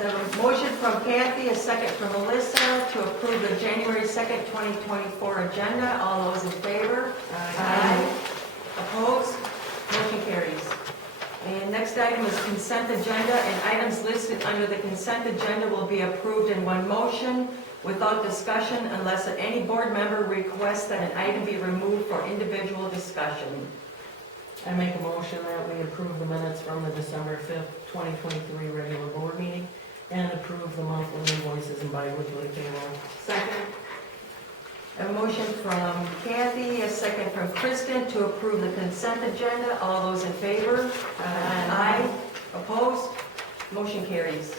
So a motion from Kathy, a second from Melissa to approve the January 2nd, 2024 agenda. All those in favor? Aye. Opposed? Motion carries. And next item is consent agenda, and items listed under the consent agenda will be approved in one motion without discussion unless any board member requests that an item be removed for individual discussion. I make a motion that we approve the minutes from the December 5th, 2023 regular board meeting and approve the monthly invoices and bi-weekly payroll. Second. A motion from Kathy, a second from Kristen to approve the consent agenda. All those in favor? Aye. Opposed? Motion carries.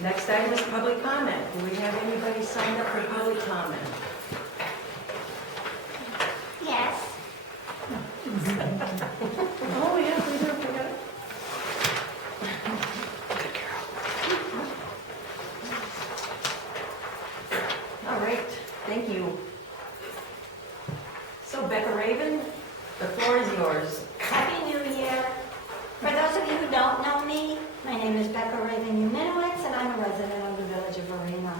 Next item is public comment. Do we have anybody signed up for public comment? Yes. Oh, yeah, we do, forgot. All right, thank you. So Becca Raven, the floor is yours. Happy New Year. For those of you who don't know me, my name is Becca Raven Uminowitz, and I'm a resident of the Village of Arena.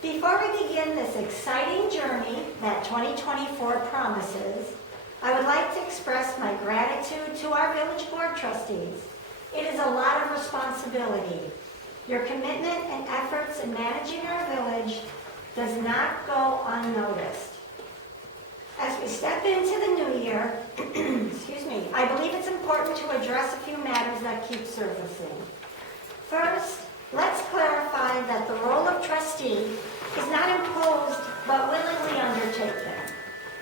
Before we begin this exciting journey that 2024 promises, I would like to express my gratitude to our Village Board trustees. It is a lot of responsibility. Your commitment and efforts in managing our village does not go unnoticed. As we step into the new year, excuse me, I believe it's important to address a few matters that keep surfacing. First, let's clarify that the role of trustee is not imposed but willingly undertaken.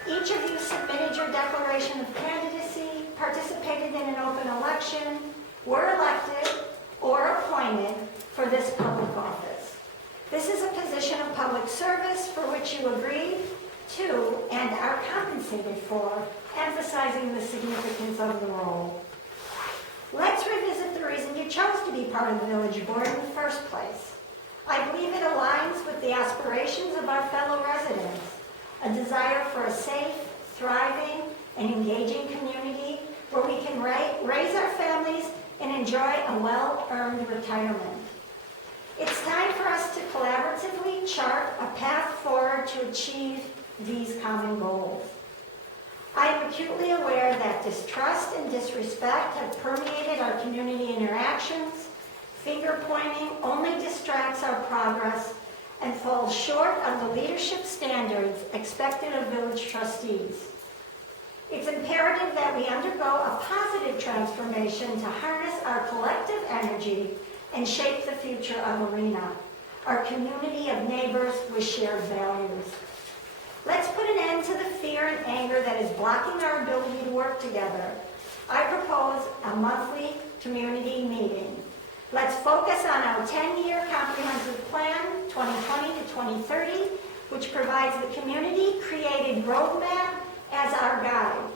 Each of you submitted your declaration of candidacy, participated in an open election, were elected or appointed for this public office. This is a position of public service for which you agreed to and are compensated for, emphasizing the significance of the role. Let's revisit the reason you chose to be part of the village board in the first place. I believe it aligns with the aspirations of our fellow residents, a desire for a safe, thriving, and engaging community where we can raise our families and enjoy a well-earned retirement. It's time for us to collaboratively chart a path forward to achieve these common goals. I am acutely aware that distrust and disrespect have permeated our community interactions. Finger-pointing only distracts our progress and falls short of the leadership standards expected of village trustees. It's imperative that we undergo a positive transformation to harness our collective energy and shape the future of Arena, our community of neighbors with shared values. Let's put an end to the fear and anger that is blocking our ability to work together. I propose a monthly community meeting. Let's focus on our 10-year comprehensive plan, 2020 to 2030, which provides the community-created roadmap as our guide.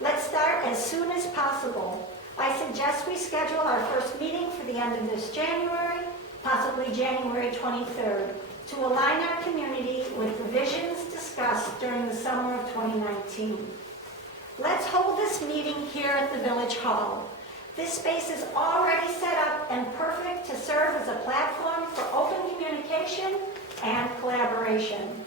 Let's start as soon as possible. I suggest we schedule our first meeting for the end of this January, possibly January 23rd, to align our community with the visions discussed during the summer of 2019. Let's hold this meeting here at the Village Hall. This space is already set up and perfect to serve as a platform for open communication and collaboration.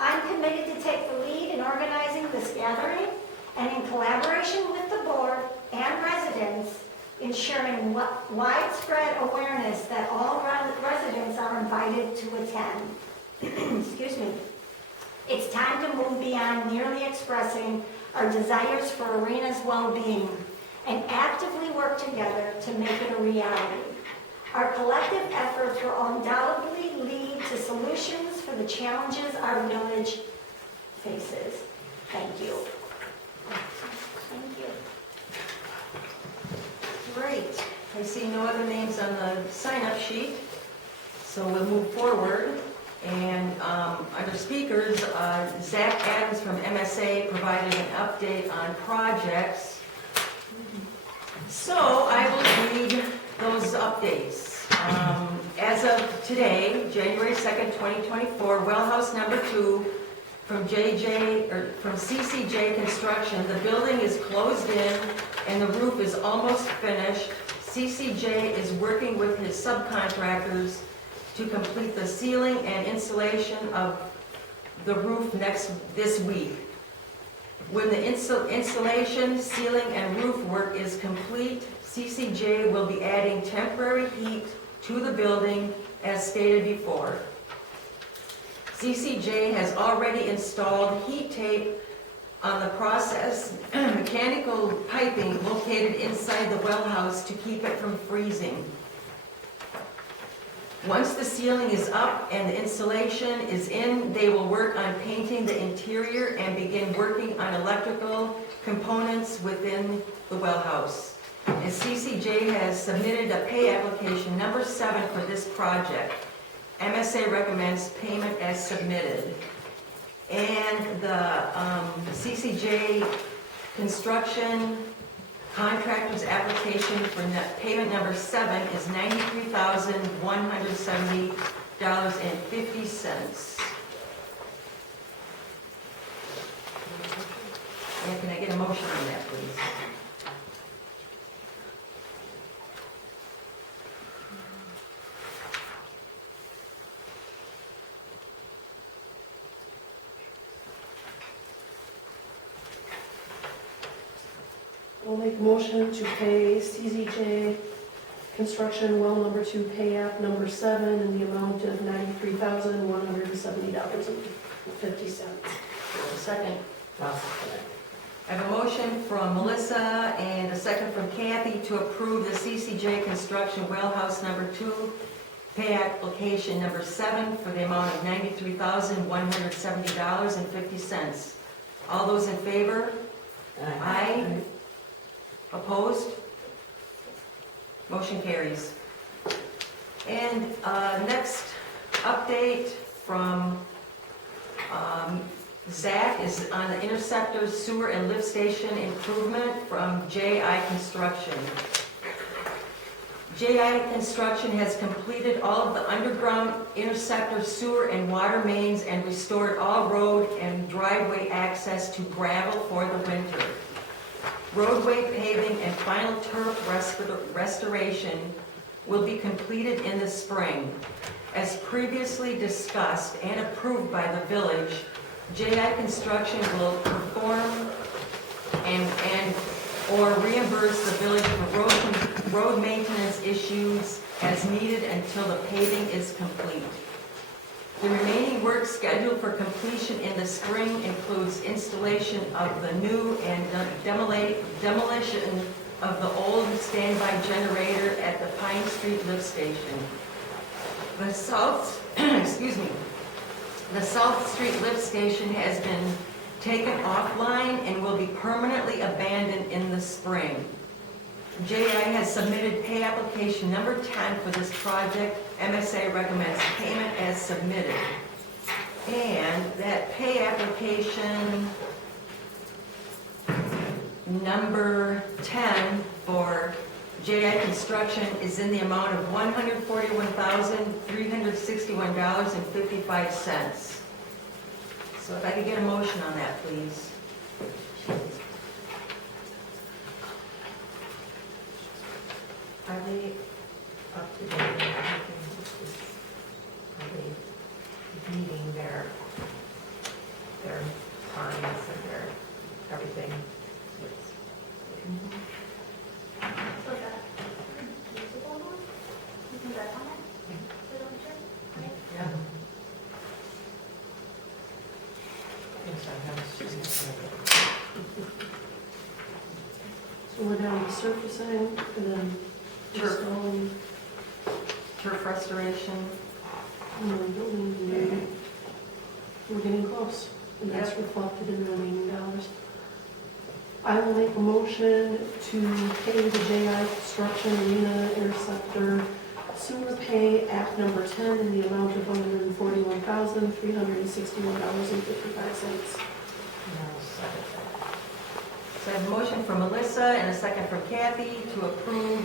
I'm committed to take the lead in organizing this gathering and in collaboration with the board and residents, ensuring widespread awareness that all residents are invited to attend. Excuse me. It's time to move beyond merely expressing our desires for Arena's well-being and actively work together to make it a reality. Our collective efforts will undoubtedly lead to solutions for the challenges our village faces. Thank you. Thank you. Great. I see no other names on the sign-up sheet, so we'll move forward. And under speakers, Zach Adams from MSA provided an update on projects. So I will read those updates. As of today, January 2nd, 2024, well house number 2 from CCJ Construction. The building is closed in and the roof is almost finished. CCJ is working with his subcontractors to complete the sealing and installation of the roof this week. When the installation, sealing, and roof work is complete, CCJ will be adding temporary heat to the building as stated before. CCJ has already installed heat tape on the process mechanical piping located inside the well house to keep it from freezing. Once the ceiling is up and the insulation is in, they will work on painting the interior and begin working on electrical components within the well house. And CCJ has submitted a pay application number 7 for this project. MSA recommends payment as submitted. And the CCJ construction contractor's application for payment number 7 is $93,170.50. And can I get a motion on that, please? I'll make a motion to pay CZJ Construction Well Number 2 Pay App Number 7 in the amount of $93,170.50. Second. I'll second it. I have a motion from Melissa and a second from Kathy to approve the CCJ Construction Well House Number 2 Pay Application Number 7 for the amount of $93,170.50. All those in favor? Aye. Opposed? Motion carries. And next update from Zach is on the Interceptor Sewer and Lift Station improvement from JI Construction. JI Construction has completed all of the underground Interceptor sewer and water mains and restored all road and driveway access to gravel for the winter. Roadway paving and final turf restoration will be completed in the spring. As previously discussed and approved by the village, JI Construction will perform and or reimburse the village for road maintenance issues as needed until the paving is complete. The remaining work scheduled for completion in the spring includes installation of the new and demolition of the old standby generator at the Pine Street lift station. The South Street lift station has been taken offline and will be permanently abandoned in the spring. JI has submitted pay application number 10 for this project. MSA recommends payment as submitted. And that pay application number 10 for JI Construction is in the amount of $141,361.55. So if I could get a motion on that, please. Are they up to date? Are they meeting their times and their everything? So that usable one? You can back on it? So don't you? Right? Yeah. Yes, I have. So we're down to surfacing and then Turf. installing Turf restoration. and then building. We're getting close, and that's reflected in the remaining dollars. I will make a motion to pay the JI Construction Arena Interceptor Sewer Pay Act Number 10 in the amount of $141,361.55. So I have a motion from Melissa and a second from Kathy to approve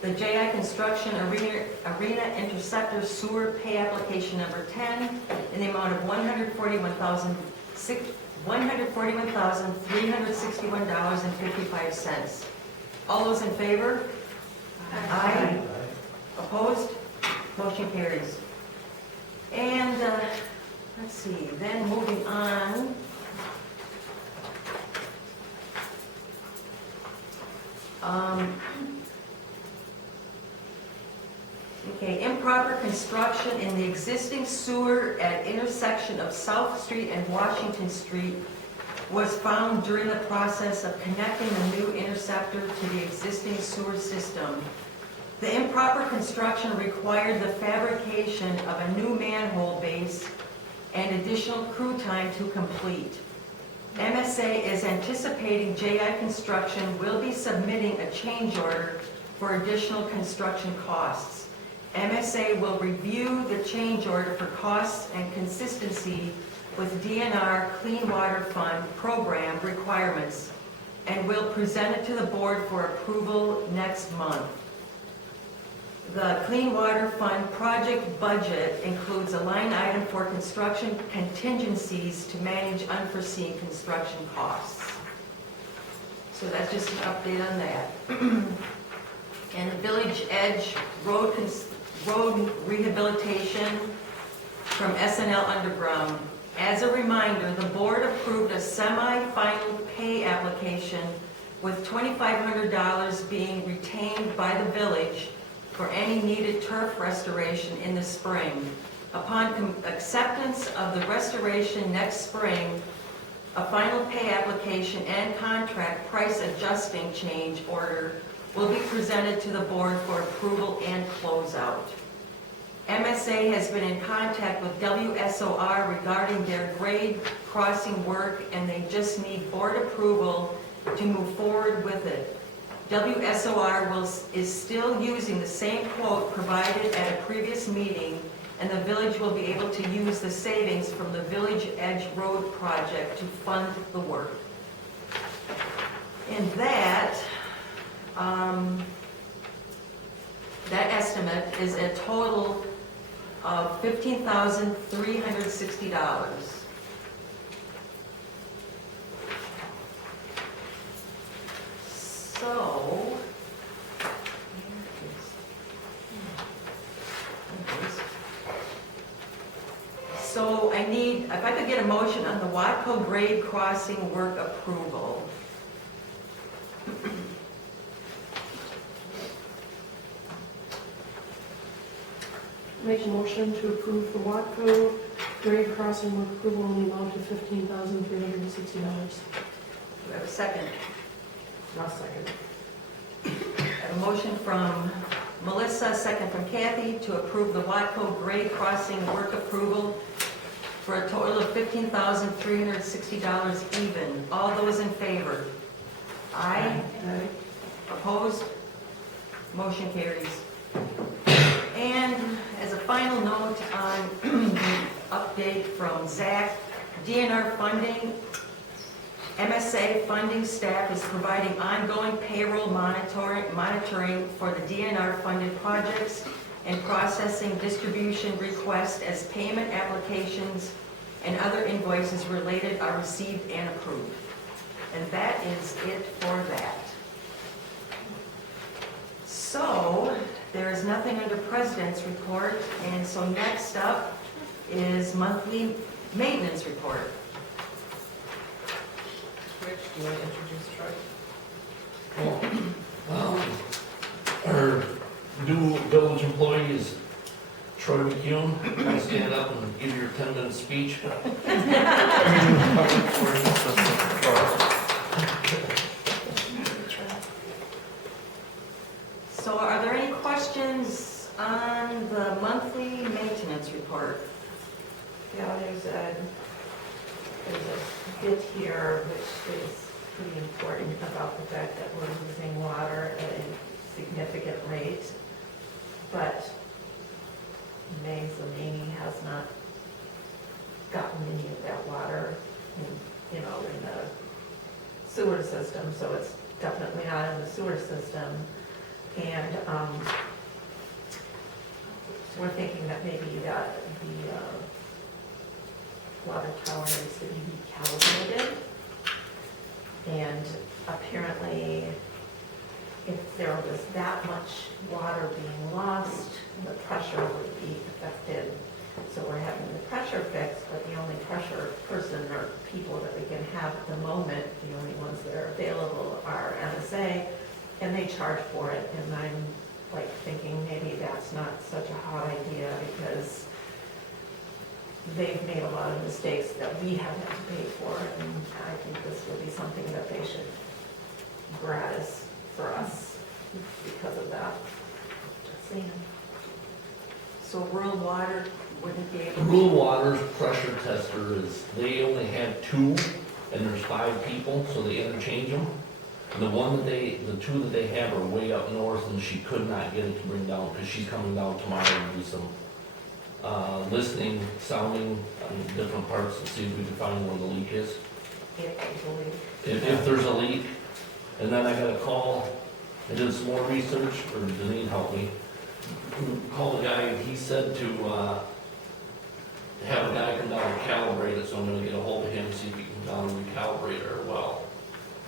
the JI Construction Arena Interceptor Sewer Pay Application Number 10 in the amount of $141,361.55. All those in favor? Aye. Opposed? Motion carries. And, let's see, then moving on. Okay, improper construction in the existing sewer at intersection of South Street and Washington Street was found during the process of connecting the new interceptor to the existing sewer system. The improper construction required the fabrication of a new manhole base and additional crew time to complete. MSA is anticipating JI Construction will be submitting a change order for additional construction costs. MSA will review the change order for costs and consistency with DNR Clean Water Fund program requirements and will present it to the board for approval next month. The Clean Water Fund project budget includes a line item for construction contingencies to manage unforeseen construction costs. So that's just an update on that. And the Village Edge road rehabilitation from SNL Underground. As a reminder, the board approved a semi-final pay application with $2,500 being retained by the village for any needed turf restoration in the spring. Upon acceptance of the restoration next spring, a final pay application and contract price adjusting change order will be presented to the board for approval and closeout. MSA has been in contact with WSOR regarding their grade crossing work, and they just need board approval to move forward with it. WSOR is still using the same quote provided at a previous meeting, and the village will be able to use the savings from the Village Edge Road project to fund the work. And that estimate is a total of $15,360. So I need, if I could get a motion on the Watco grade crossing work approval. Make a motion to approve the Watco grade crossing work approval in the amount of $15,360. Do we have a second? I'll second. I have a motion from Melissa, second from Kathy, to approve the Watco grade crossing work approval for a total of $15,360 even. All those in favor? Aye. Aye. Opposed? Motion carries. And as a final note on the update from Zach, DNR funding, MSA funding staff is providing ongoing payroll monitoring for the DNR funded projects and processing distribution requests as payment applications and other invoices related are received and approved. And that is it for that. So there is nothing under President's report, and so next up is monthly maintenance report. Rich, do you want to introduce Troy? Our new village employee is Troy McCune. I'll stand up and give your 10-minute speech. So are there any questions on the monthly maintenance report? Yeah, there's a bit here which is pretty important about the fact that we're losing water at a significant rate, but May Zelini has not gotten any of that water in the sewer system, so it's definitely not in the sewer system. And so we're thinking that maybe the water tower needs to be recalibrated. And apparently if there was that much water being lost, the pressure would be affected. So we're having the pressure fixed, but the only pressure person or people that we can have at the moment, the only ones that are available are MSA, and they charge for it. And I'm like thinking maybe that's not such a hot idea because they've made a lot of mistakes that we haven't had to pay for. And I think this would be something that they should gratis for us because of that. Just saying. So rural water wouldn't be able to? Rural Water's pressure tester is, they only had 2, and there's 5 people, so they interchange them. And the 2 that they have are way up north, and she could not get it to bring down, because she's coming down tomorrow to do some listening, sounding on different parts to see if we can find where the leak is. If there's a leak. And then I got a call, I did some more research, or Deneen helped me. Called the guy, and he said to have a guy come down and calibrate it, so I'm gonna get a hold of him, see if he can come down and recalibrate our well.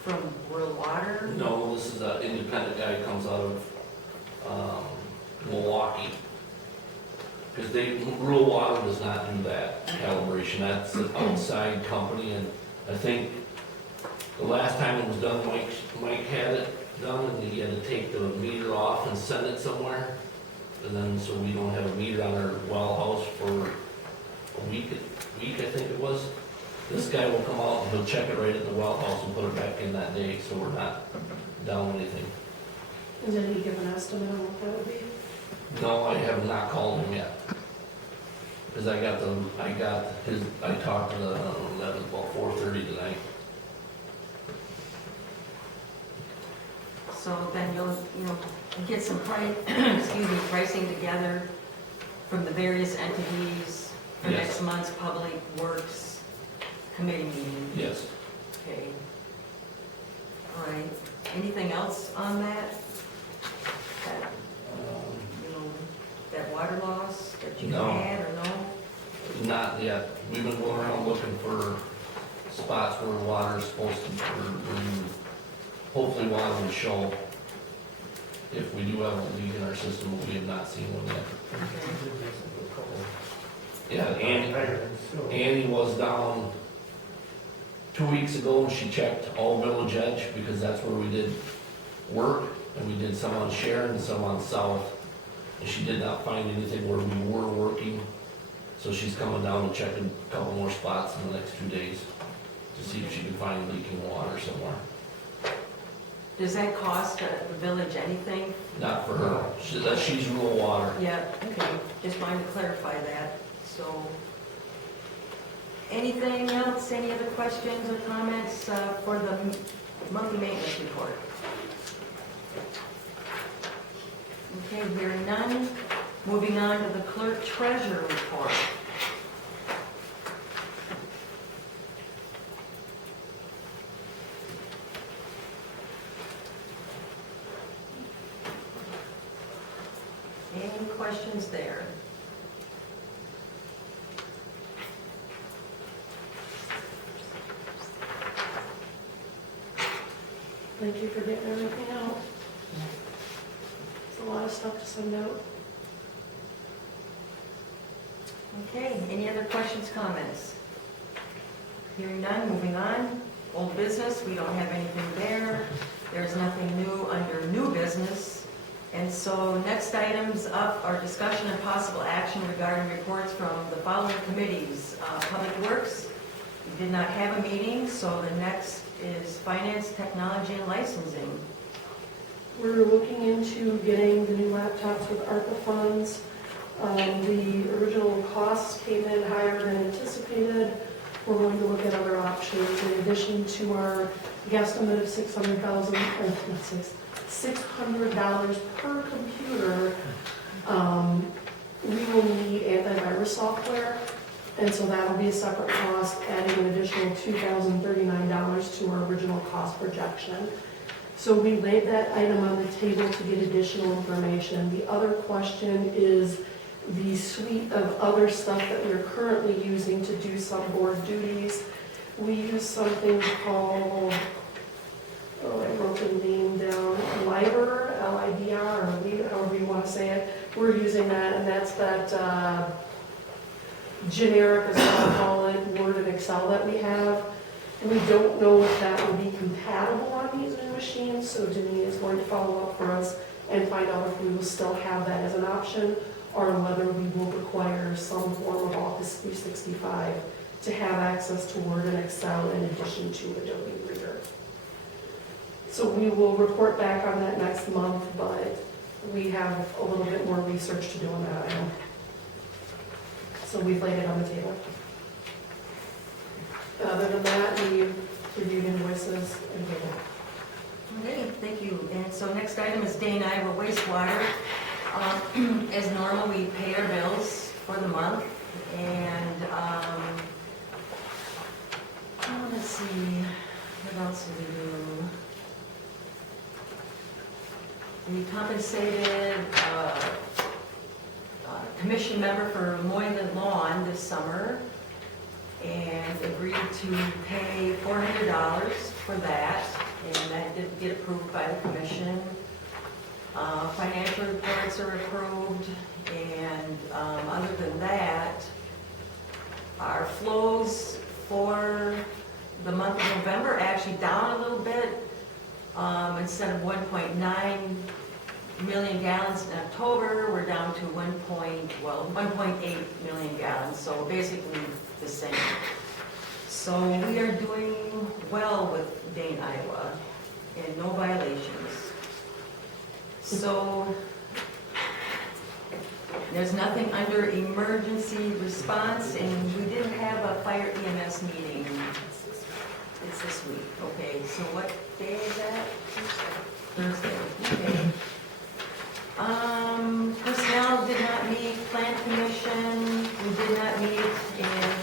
From rural water? No, this is an independent guy who comes out of Milwaukee. Because rural water does not do that calibration, that's an outside company, and I think the last time it was done, Mike had it done, and he had to take the meter off and send it somewhere. And then, so we don't have a meter on our well house for a week, I think it was. This guy will come out and he'll check it right at the well house and put it back in that day, so we're not down anything. And did he give an estimate on what that would be? No, I have not called him yet. Because I talked to that was about 4:30 tonight. So then you'll get some pricing together from the various entities for Yes. next month's Public Works Committee meeting. Yes. Okay. All right. Anything else on that? That, that water loss that you No. had or no? Not yet. We've been going around looking for spots where water is supposed to, hopefully water will show if we do have a leak in our system, but we have not seen one yet. Yeah, Annie was down 2 weeks ago, and she checked all Village Edge, because that's where we did work, and we did some on Sharon and some on South, and she did not find anything where we were working, so she's coming down to check a couple more spots in the next 2 days to see if she can find leaking water somewhere. Does that cost the village anything? Not for her, she's rural water. Yeah, okay, just wanted to clarify that, so. Anything else, any other questions or comments for the monthly maintenance report? Okay, hearing none, moving on to the clerk treasurer report. Any questions there? Thank you for getting everything out. It's a lot of stuff to send out. Okay, any other questions, comments? Hearing none, moving on. Old business, we don't have anything there. There's nothing new under new business. And so next items up are discussion and possible action regarding reports from the following committees. Public Works, we did not have a meeting, so the next is Finance, Technology, and Licensing. We're looking into getting the new laptops with ARPA funds. The original costs came in higher than anticipated. We're going to look at other options in addition to our guesstimate of $600 per computer. We will need antivirus software, and so that'll be a separate cost, adding an additional $2,039 to our original cost projection. So we laid that item on the table to get additional information. The other question is the suite of other stuff that we are currently using to do some board duties. We use something called, I wrote the name down, Liber we're using that, and that's that generic, as I call it, Word and Excel that we have. We don't know if that will be compatible on these new machines, so Denise is going to follow up for us and find out if we will still have that as an option, or whether we will require some form of Office 365 to have access to Word and Excel in addition to Adobe Reader. So we will report back on that next month, but we have a little bit more research to do on that item. So we've laid it on the table. Other than that, we reviewed invoices and payroll. Okay, thank you. And so next item is Dane Iowa wastewater. As normal, we pay our bills for the month, and let's see, what else did we do? We compensated a commission member for mowing the lawn this summer, and agreed to pay $400 for that, and that did get approved by the commission. Financial reports are approved, and other than that, our flows for the month of November are actually down a little bit. Instead of 1.9 million gallons in October, we're down to 1.8 million gallons, so basically the same. So we are doing well with Dane, Iowa, and no violations. So there's nothing under emergency response, and we didn't have a fire EMS meeting. It's this week. Okay, so what day is that? Thursday. Okay. Personnel did not meet, plan commission, we did not meet, and,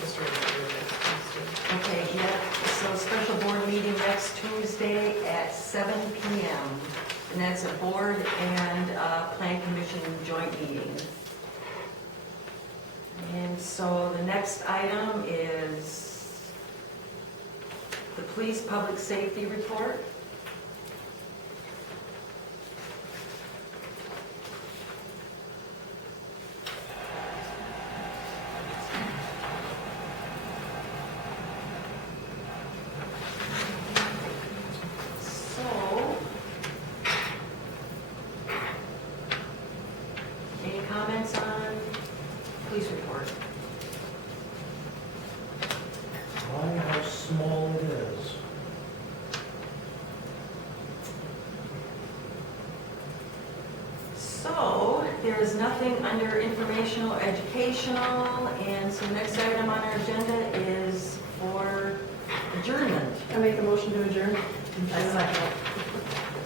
okay, yeah, so special board meeting next Tuesday at 7 p.m. And that's a board and plan commission joint meeting. And so the next item is the police public safety report. So, any comments on police report? Why, how small it is. So, there is nothing under informational, educational, and so next item on our agenda is for adjournment. I make a motion to adjourn.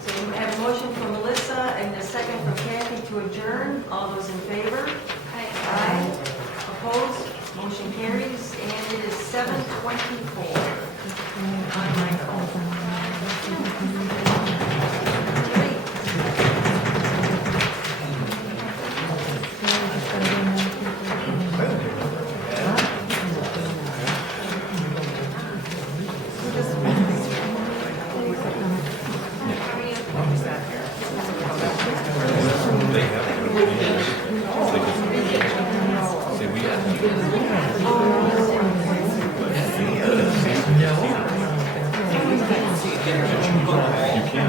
So we have a motion from Melissa and a second from Kathy to adjourn. All those in favor? Aye. Opposed? Motion carries, and it is 7:24 on my phone. You can.